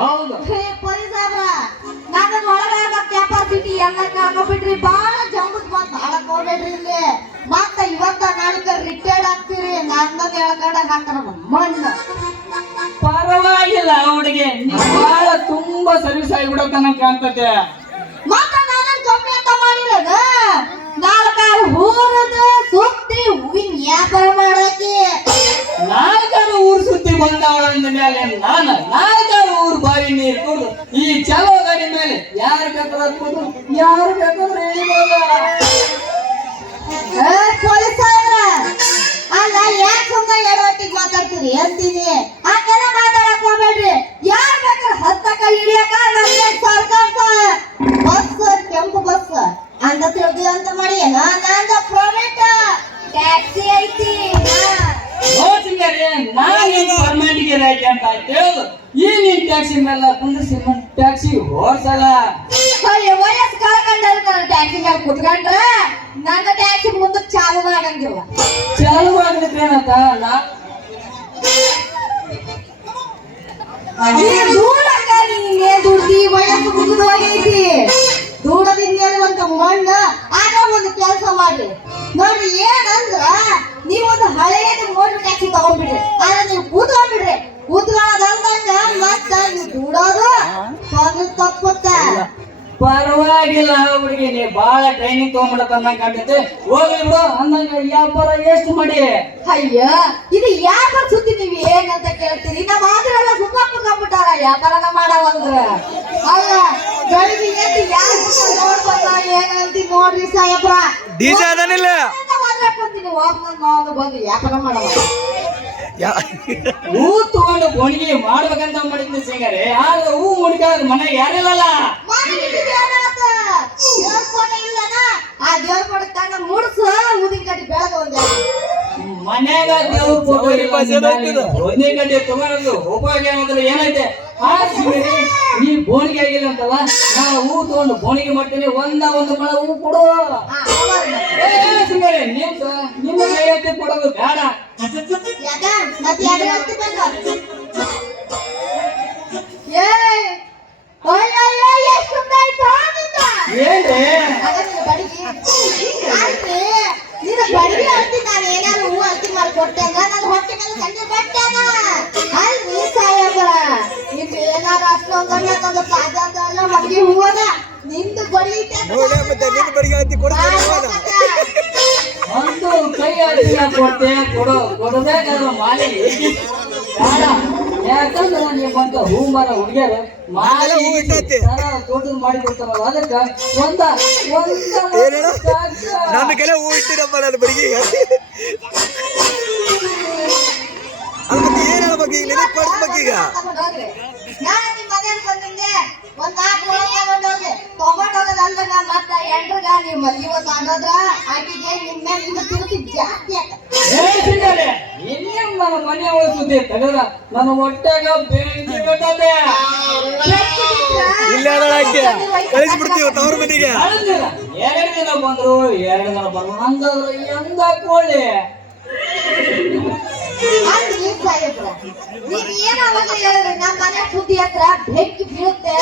ಹೌದು ಪೊಲೀಸ್ ಅವ್ರ ನನ್ನ ಒಳಗಾಗ ಕೆಪಾಸಿಟಿ ಎಲ್ಲ ಕಳ್ಕೊಂಡ್ಬಿಟ್ರಿ. ಬಾಳ ಜಂಬದ್ ಮಾತು ಆಡಕ್ ಹೋಗ್ಬೇಡ್ರಿ ಇಲ್ಲಿ. ಮತ್ತ ಇವತ್ತ ನಾಳೆ ರಿಟೈರ್ಡ್ ಆಗ್ತೀರಿ. ನನ್ನ ಎಳ್ಕಡೆ ಹಾಕ್ತಾರ ಮಣ್ಣು. ಪರವಾಗಿಲ್ಲ ಹುಡುಗಿ, ನೀವು ಬಹಳ ತುಂಬಾ ಸರ್ವಿಸ್ ಆಗಿಬಿಡೋತನ ಕಾಣ್ತತೆ. ಮತ್ತ ನಾನು ಕಮ್ಮಿ ಅಂತ ಮಾಡಿರೋದ ನಾಲ್ಕಾರು ಊರದ ಸುತ್ತಿ ಹೂವಿನ ವ್ಯಾಪಾರ ಮಾಡಕ್ಕೆ. ನಾಲ್ಕಾರು ಊರ್ ಸುತ್ತಿ ಬಂದವಳ ಮೇಲೆ ನಾಲ್ಕಾರು ಊರ್ ಬಾವಿ ನೀರು ಕುಡಿದು ಈ ಚಲೋ ಗಾಡಿ ಮೇಲೆ ಯಾರು ಬೇಕಾದ್ರೆ ಹತ್ಬೋದು, ಯಾರು ಬೇಕಾದ್ರೆ ಹೇಳಿಬೋದ. ಪೊಲೀಸ್ ಅವ್ರ ಅಲ್ಲ ಯಾಕೆ ಸುಮ್ಮನೆ ಎಡವಟ್ಟಿಗೆ ಮಾತಾಡ್ತೀರಿ ಅಂತೀನಿ. ಹಾಗೆಲ್ಲ ಮಾತಾಡಕ್ ಹೋಗ್ಬೇಡ್ರಿ. ಯಾರು ಬೇಕಾದ್ರೆ ಹತ್ತಕ ಹಿಡಿಯಕ ನಮ್ಗೆ ಸರ್ಕಾರ ಬಸ್ ಕೆಂಪು ಬಸ್ ಅಂತ ತಿಳಿದು ಅಂತ ಮಾಡಿ ನಂದ ಪ್ರೈವೇಟ್ ಟ್ಯಾಕ್ಸಿ ಐತಿ. ಪರ್ಮನೆಂಟ್ಗೆ ರೈಟ್ ಅಂತ ಹೇಳುದು ಈ ನಿನ್ ಟ್ಯಾಕ್ಸಿ ಮೇಲೆ ಕುಂದಿಸಿ ಟ್ಯಾಕ್ಸಿ ಓಡ್ಸಲ್ಲ. ವಯಸ್ಸು ಕಳ್ಕೊಂಡ್ರೆ ನಾನು ಟ್ಯಾಕ್ಸಿ ಮೇಲೆ ಕುತ್ಕೊಂಡ್ರೆ ನನ್ನ ಟ್ಯಾಕ್ಸಿ ಮುಂದಕ್ಕೆ ಚಾಲು ಆಗಂಗಿಲ್ಲ. ಚಾಲು ಆಗ್ಲಿಕ್ಕೇನಂತ ದುಡ್ಡಿ ವಯಸ್ಸು ಮುಗಿದು ಹೋಗೈತಿ. ದೂಡದಿಂದ ಒಂದು ಮಣ್ಣು ಆಗ ಒಂದು ಕೆಲಸ ಮಾಡ್ರಿ. ನೋಡ್ರಿ ಏನಂದ್ರ ನೀವೊಂದು ಹಳೆಯದು ಮೋಟರ್ ಟ್ಯಾಕ್ಸಿ ತಗೊಂಡ್ಬಿಡ್ರಿ. ಆದ್ರೆ ನೀವು ಕೂತ್ಕೊಂಡ್ಬಿಡ್ರಿ. ಕೂತ್ಕೊಳ್ಳೋದಂದಂಗ ಮತ್ತ ನೀವು ದೂಡೋದು ತೊಂದ್ರೆ ತಪ್ಪುತ್ತ. ಪರವಾಗಿಲ್ಲ ಹುಡುಗಿ, ನೀ ಬಾಳ ಟ್ರೈನಿಂಗ್ ತಗೊಂಡ್ಬಿಡತ್ತ ಅಂದಂಗ ಕಾಣ್ತೈತೆ. ಹೋಗ್ಲಿ ಬಿಡು ಅಂದಂಗ ವ್ಯಾಪಾರ ಎಷ್ಟು ಮಾಡಿ. ಅಯ್ಯ ಇದು ವ್ಯಾಪಾರ ಸುದ್ದಿ ನೀವು ಏನಂತ ಕೇಳ್ತೀರಿ. ನಮ್ಮ ಆದ್ರೆಲ್ಲ ಸುಮ್ಮ ಕುತ್ಕೊಂಡ್ಬಿಟ್ಟಾರ ವ್ಯಾಪಾರನ ಮಾಡವಂದ್ರ. ಅಲ್ಲ ಬೆಳಿಗ್ಗೆ ಎದ್ದು ಯಾರು ನೋಡ್ಬಂದ ಏನಂತ ನೋಡ್ರಿ ಸಾಯಬ್ರ. ಬಂದು ವ್ಯಾಪಾರ ಮಾಡವ ಹೂ ತಗೊಂಡು ಗೋಣಿಗೆ ಮಾಡ್ಬೇಕಂತ ಮಾಡಿದ್ನಿ ಸಿಂಗಾರೆ. ಆದ್ರೆ ಹೂ ಮುಡ್ಕಾಗ ಮನೆಗೆ ಯಾರಿಲ್ಲಲ್ಲ. ಆ ದೇವ್ರ ಕೊಡತಾಗ ಮುಡ್ಸು ಊದಿನ ಕಡ್ಡಿ ಬೆಳಗ ಒಂದ ಮನ್ಯಾಗ ದೇವ್ರ ಫೋಟೋ ಊದಿನ ಕಡ್ಡಿ ತಗೊಂಡು ಉಪಯೋಗ ಏನಾದ್ರು ಏನೈತೆ. ಆ ಸಿಂಗಾರಿ ನೀ ಬೋಣಿಗೆ ಆಗಿಲ್ಲ ಅಂತಲ್ಲ, ನಾನು ಹೂ ತಗೊಂಡು ಬೋಣಿಗೆ ಮಾಡ್ತೀನಿ. ಒಂದು ಮಳ ಹೂ ಕೊಡು ಸಿಂಗಾರಿ. ನಿಮ್ಮ ಕೈ ಐತೆ ಕೊಡೋದು ಬೇಡ. ನಾನು ಏನಾದ್ರು ಹೂ ಅರ್ತಿ ಮಾಡ್ಕೊಡ್ತೇನ. ನನ್ನ ಹೊಟ್ಟೆ ಮೇಲೆ ಸಂಜೆ ಬಟ್ಟೆನ ಅಲ್ಲಿ ಸಾಯಬ್ರ ನಿಮ್ದು ಏನಾರು ಅಷ್ಟೊಂದು ಪಾದ ಮಗಿ ಹೂವದ ನಿಂದು ಬಡಿ ಒಂದು ಕೈ ಅರ್ತಿನ ಕೊಡ್ತೆ ಕೊಡಬೇಕಾದ್ರೆ ಮಾಲಿ ಬೇಡ. ಯಾಕಂದ್ರೆ ನಿಮ್ಮಂತ ಹೂ ಮರ ಹುಡುಗಿಯರು ಮಾಲಿ ದೊಡ್ಡದು ಮಾಡಿ ಕೊಡ್ತಾರಲ್ಲ, ಅದಕ್ಕೆ ನನ್ನ ಕಡೆ ಹೂ ಇಟ್ಟಿರಪ್ಪ. ನಾನು ಬಡಿಗೆ ಏನ್ ಹೇಳ್ಬೇಕು ಈಗ, ನೆನಪು ಪಡಿಸ್ಬೇಕು ಈಗ. ನಾನು ನಿಮ್ಮ ಮನೆಯಲ್ಲಿ ಬಂದಿದ್ದೆ ಒಂದ್ 4 ಮೊಳ ತಗೊಂಡೋಗದಲ್ಲ. ಮತ್ತ ಎಂಟ್ರಗ ನೀವು ಮಲ್ಲಿ ತಗೊಂಡ್ರ ಆಕೆಗೆ ನಿಮ್ಮ ಮೇಲೆ ತಿರುಗಿ ಜಾಸ್ತಿ ನನ್ನ ಮನೆ ಹೋಗ್ತದೆ ತಗದ ನನ್ನ ಹೊಟ್ಟೆಗ ಬೆಂಕಿ ಬಿಟ್ಟದೆ. ಕಳಿಸ್ಬಿಡ್ತೀವಿ ತವ್ರ ಮನೆಗೆ. 2 ದಿನ ಬಂದ್ರು 2 ದಿನ ಬರ್ಬೋದು ಹಂಗಾದ್ರೆ ಎಂದ ಕೋಳಿ. ನಮ್ಮ ಮನೆ ಸುದ್ದಿ ಹತ್ರ ಬೆಂಕಿ ಬೀಳುತ್ತೆ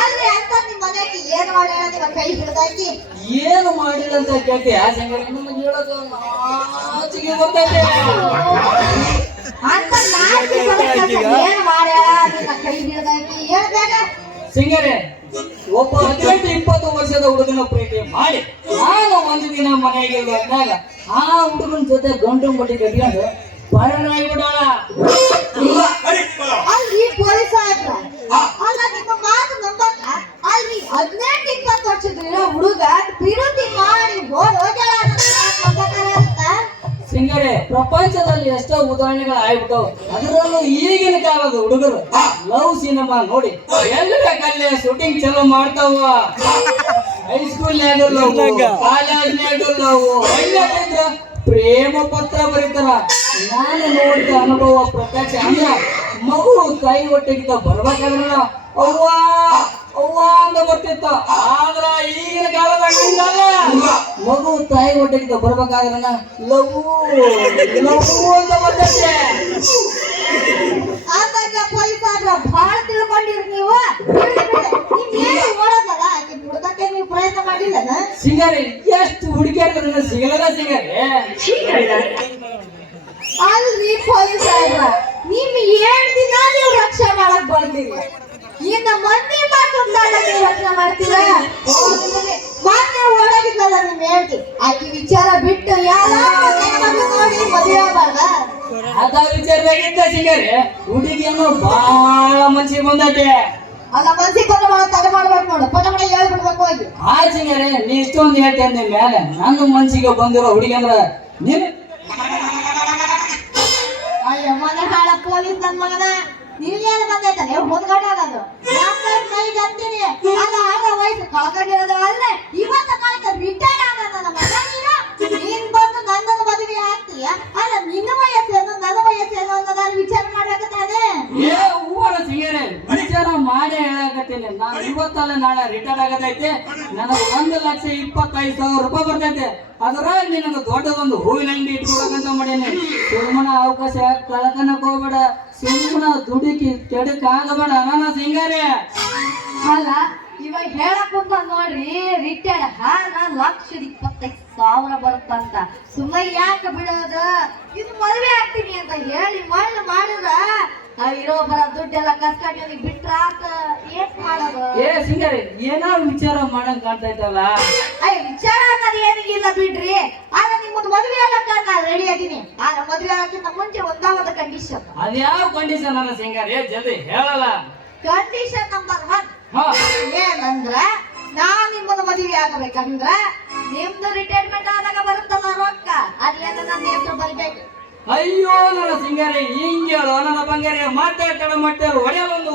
ಆದ್ರೆ ಅಂತ ನಿಮ್ ಮನೆಗೆ ಏನ್ ಮಾಡಿ ನಿಮ್ಮ ಕೈ ಹಿಡ್ದಾಕಿ ಏನು ಮಾಡಿಲ್ಲ ಅಂತ ಕೇಳ್ತಿ. ಆ ಸಂಗತಿ ನಮಗೆ ಹೇಳೋದು ನಾಚಿಕೆ ಬರ್ತೈತೆ. ಅಂತ ಏನ್ ಮಾಡ್ಯಾರ ನಿನ್ನ ಕೈ ಹಿಡ್ದಾಕಿ ಹೇಳ್ಬೇಕ. ಸಿಂಗರೇ, ಒಬ್ಬ 18-20 ವರ್ಷದ ಹುಡುಗನ ಪ್ರೀತಿ ಮಾಡಿ ನಾನು ಒಂದು ದಿನ ಮನೆಗೆ ಬಂದಾಗ ಆ ಹುಡುಗನ ಜೊತೆ ಗಂಟು ಮಟ್ಟಿ ಕಟ್ಕೊಂಡು ಪರನಾಗಿ ಬಿಡೋಣ. ಅಲ್ಲಿ ಪೊಲೀಸ್ ಸಾಹೇಬ್ರ ಅಲ್ಲ ನಿಮ್ಮ ಮಾತು ನಂಬಕ ಅಲ್ಲಿ 18-20 ವರ್ಷದ ಹುಡುಗ ವಿರೋಧಿ ಮಾಡಿ ಹೋಗ್ಯಾಳ ಅಂತ. ಸಿಂಗರೇ, ಪ್ರಪಂಚದಲ್ಲಿ ಎಷ್ಟೋ ಉದಾಹರಣೆಗಳು ಆಗ್ಬಿಟ್ಟವು. ಅದರಲ್ಲೂ ಈಗಿನ ಕಾಲದ ಹುಡುಗರು ಲವ್ ಸಿನಿಮಾ ನೋಡಿ ಎಲ್ಲಿ ಬೇಕಲ್ಲೇ ಶೂಟಿಂಗ್ ಚಲೋ ಮಾಡ್ತಾವ. ಹೈಸ್ಕೂಲ್ನ್ಯಾಗ ಲವ್, ಕಾಲೇಜ್ನ್ಯಾಗ ಲವ್, ಪ್ರೇಮ ಪತ್ರ ಬರೀತಾರ. ನಾನು ನೋಡಿದ ಅನುಭವ ಪ್ರತ್ಯಕ್ಷ. ಅಂದ್ರ ಮಗು ತಾಯಿ ಹೊಟ್ಟೆಗಿಂತ ಬರ್ಬೇಕಾದ್ರ ಅವ್ವ ಅವ್ವ ಅಂತ ಬರ್ತಿತ್ತ. ಆದ್ರ ಈಗಿನ ಕಾಲದಾಗ ಮಗು ತಾಯಿ ಹೊಟ್ಟೆಗಿಂತ ಬರ್ಬೇಕಾದ್ರ ಲಘು ಲಘು ಅಂತ ಬರ್ತೈತೆ. ಪೊಲೀಸ್ ಬಹಳ ತಿಳ್ಕೊಂಡಿರ ಸಿಂಗಾರಿ ಎಷ್ಟು ಹುಡುಕಿಯಾಡ್ತಾರೆ ಸಿಗಲ್ಲ ಸಿಂಗಾರಿ. ಅಲ್ರಿ ಪೊಲೀಸ್ ಸಾಹೇಬ್ರ, ನಿಮ್ 7 ದಿನ ನೀವು ರಕ್ಷಣೆ ಮಾಡಕ್ ಬರ್ತೀರಿ, ಇನ್ನ ಮಂದಿ ಮಾತಾಡ ನೀವು ರಕ್ಷಣೆ ಮಾಡ್ತೀರಾ? ಮೊನ್ನೆ ಓಡಾಗಿದ್ದಲ್ಲ ನಿಮ್ ಹೇಳ್ತಿ, ಆಕಿ ವಿಚಾರ ಬಿಟ್ಟು ಯಾರ ನೋಡಿ ಮದುವೆ ಆಗ್ಬಾರ್ದ? ಅದ ವಿಚಾರದಾಗಿದ್ದ ಸಿಂಗಾರಿ ಹುಡುಗಿಯನ್ನು ಬಾಳ ಮನ್ಸಿಗೆ ಬಂದೈತೆ. ಅಲ್ಲ ಮನ್ಸಿಗೆ ಬಂದ ಮಾಡೋ ತಡೆ ಮಾಡ್ಬೇಕು ನೋಡು, ಪಟ ಪಟ ಹೇಳ್ಬಿಡ್ಬೇಕು ಹೋಗಿ. ಆ ಸಿಂಗಾರಿ ನೀ ಇಷ್ಟೊಂದು ಹೇಳ್ತಿ ಅಂದ ಮೇಲೆ ನನ್ನ ಮನ್ಸಿಗೆ ಬಂದಿರೋ ಹುಡುಗಿ ಅಂದ್ರ ನೀನ್ ಅಯ್ಯೋ ಮನೆ ಹಾಳ ಪೊಲೀಸ್ ನನ್ ಮಗನ, ನಿನ್ಗೇನು ಬಂದೈತಲ್ಲ ಹೊಂದ್ಕೊಂಡಾಗದು ಅಂತೀನಿ. ಅಲ್ಲ ಆಗ ವಯಸ್ಸು ಕಳ್ಕೊಂಡಿರೋದು ಅಲ್ಲೇ ಇವತ್ತ ಕಾಲಕ್ಕೆ ರಿಟೈರ್ಡ್ ಆಗ ನನ್ನ ಮಗ. ನೀನ್ ಬಂದು ನನ್ನನ್ನು ಮದುವೆ ಆಗ್ತೀಯ? ಅಲ್ಲ ನಿನ್ನ ವಯಸ್ಸೇನು ನನ್ನ ವಯಸ್ಸೇನು ಅನ್ನೋದಾದ್ರು ವಿಚಾರ ಮಾಡ್ಬೇಕಾದ್ರೆ ಏ ಹೂವರ ಸಿಂಗಾರಿ ವಿಚಾರ ಮಾಡೇ ಹೇಳಕತ್ತೀನಿ. ನಾನು ಇವತ್ತಲ್ಲ ನಾಳೆ ರಿಟೈರ್ಡ್ ಆಗತೈತೆ, ನನಗೆ 1,25,000 ರೂಪಾಯಿ ಬರ್ತೈತೆ. ಅದ್ರ ನಿನಗೆ ದೊಡ್ಡದೊಂದು ಹೂವಿನ ಅಂಗಡಿ ಇಟ್ಕೊಳಕಂತ ಮಾಡೀನಿ. ಸುಮ್ಮನ ಅವಕಾಶ ಕಳ್ಕನಕ್ ಹೋಗ್ಬೇಡ, ಸುಮ್ಮನ ದುಡುಕಿ ಕೆಡಕ್ ಆಗಬೇಡ ನನ್ನ ಸಿಂಗಾರಿ. ಅಲ್ಲ ಇವಾಗ ಹೇಳಕ್ ಕುಂತ ನೋಡ್ರಿ, ರಿಟೈರ್ಡ್ ಹಾನ 1,25,000 ಬರುತ್ತಂತ. ಸುಮ್ಮನೆ ಯಾಕೆ ಬಿಡೋದು? ಇದು ಮದುವೆ ಆಗ್ತೀನಿ ಅಂತ ಹೇಳಿ ಮಾಡಿದ್ರ ಇರೋ ಬರ ದುಡ್ಡೆಲ್ಲ ಕಸ್ಕೊಂಡು ಬಿಟ್ರ ಏನ್ ಮಾಡೋದು? ಏ ಸಿಂಗಾರಿ ಏನೋ ವಿಚಾರ ಮಾಡಂಗ್ ಕಾಣ್ತೈತಲ್ಲ. ಅಯ್ಯ ವಿಚಾರ ಅನ್ನೋದು ಏನಿಲ್ಲ ಬಿಡ್ರಿ. ಆದ್ರೆ ನಿಮ್ಮದು ಮದುವೆ ಆಗಕ್ಕ ನಾನು ರೆಡಿ ಅದೀನಿ. ಆದ್ರೆ ಮದುವೆ ಆಗಕ್ಕಿಂತ ಮುಂಚೆ ಒಂದಾವದ ಕಂಡೀಷನ್. ಅದ್ಯಾವ ಕಂಡೀಷನ್ ನನ್ನ ಸಿಂಗಾರಿ ಜಲ್ದಿ ಹೇಳಲ್ಲ. ಕಂಡೀಷನ್ ನಂಬರ್ 1 ಹಾ ಏನಂದ್ರ, ನಾನ್ ನಿಮ್ಮದು ಮದುವೆ ಆಗಬೇಕಂದ್ರ ನಿಮ್ದು ರಿಟೈರ್ಮೆಂಟ್ ಆದಾಗ ಬರುತ್ತಲ್ಲ ರೊಕ್ಕ, ಅದ್ಲೇನ ನನ್ನ ಹೆಸರು ಬರಿಬೇಕು. ಅಯ್ಯೋ ನನ್ನ ಸಿಂಗಾರಿ ಹಿಂಗೆ ಹೇಳು ನನ್ನ ಬಂಗಾರಿ, ಮತ್ತೆ ಕಡೆ ಮತ್ತೆ ಒಡೆಯ ಒಂದು